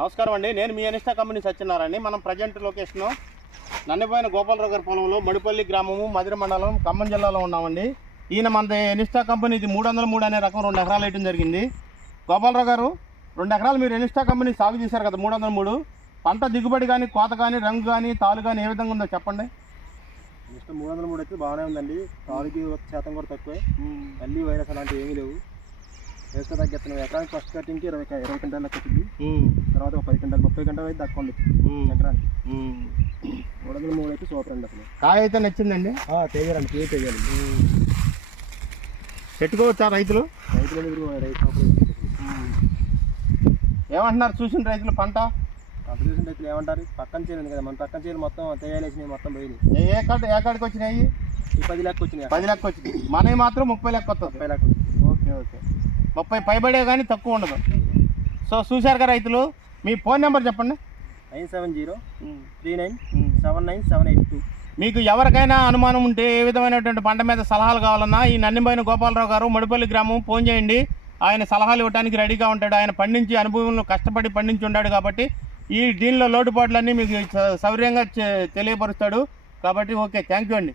నమస్కారం అండి, నేను మీ అనిష్టా కంపెనీ సత్యనారాయణ. మనం ప్రజెంట్ లొకేషను నన్నిపోయిన గోపాలరావు గారి పొలంలో మడిపల్లి గ్రామము మధిర మండలం ఖమ్మం జిల్లాలో ఉన్నామండి. ఈయన మన అనిష్టా కంపెనీ ఇది 303 అనే రకం 2 ఎకరాలు వేయడం జరిగింది. గోపాలరావు గారు 2 ఎకరాలు మీరు అనిష్టా కంపెనీ సాగు చేశారు కదా 303. పంట దిగుబడి కానీ కోత కానీ రంగు కానీ తాలు కానీ ఏ విధంగా ఉందో చెప్పండి. నెక్స్ట్ 303 అయితే బాగానే ఉందండి. తాలుకి శాతం కూడా తక్కువే, మళ్ళీ వైరస్ అలాంటివి ఏమీ లేవు. వేసుక తగ్గిస్తున్నాం. ఎకరానికి ఫస్ట్ కటింగ్కి 20 క్వింటాలు లెక్క వచ్చింది. తర్వాత ఒక 10 క్వింటాలు 30 క్వింటాలు అయితే తక్కువ ఉంది ఎకరానికి. 303 అయితే సూపర్ అండి. అసలు కాయ అయితే నచ్చిందండి. తెయ్యాలండి, కేజీ తెయ్యాలి. పెట్టుకోవచ్చా రైతులు? రైతు ఏమంటున్నారు చూసిన రైతులు? పంట చూసిన రైతులు ఏమంటారు? పక్కన చేయాలి కదా, మన పక్కన చేయాలి మొత్తం తెయ్యాలేసినవి మొత్తం పోయింది. ఏ కాడికి వచ్చినాయి? 10 లెక్క వచ్చినాయి. 10 లెక్క వచ్చింది. మనవి మాత్రం 30 లెక్క వస్తుంది. 30 లెక్క వచ్చింది. ఓకే ఓకే, 30 పైబడే కానీ తక్కువ ఉండదు. సో చూశారుగా రైతులు. మీ ఫోన్ నెంబర్ చెప్పండి. 9703979782. మీకు ఎవరికైనా అనుమానం ఉంటే ఏ విధమైనటువంటి పంట మీద సలహాలు కావాలన్నా ఈ నన్నిపోయిన గోపాలరావు గారు మడిపల్లి గ్రామం ఫోన్ చేయండి. ఆయన సలహాలు ఇవ్వడానికి రెడీగా ఉంటాడు. ఆయన పండించి అనుభవంలో కష్టపడి పండించి ఉన్నాడు కాబట్టి దీనిలో లోటుపాట్లన్నీ మీకు సౌకర్యంగా తెలియపరుస్తాడు. కాబట్టి ఓకే, థ్యాంక్ యూ అండి.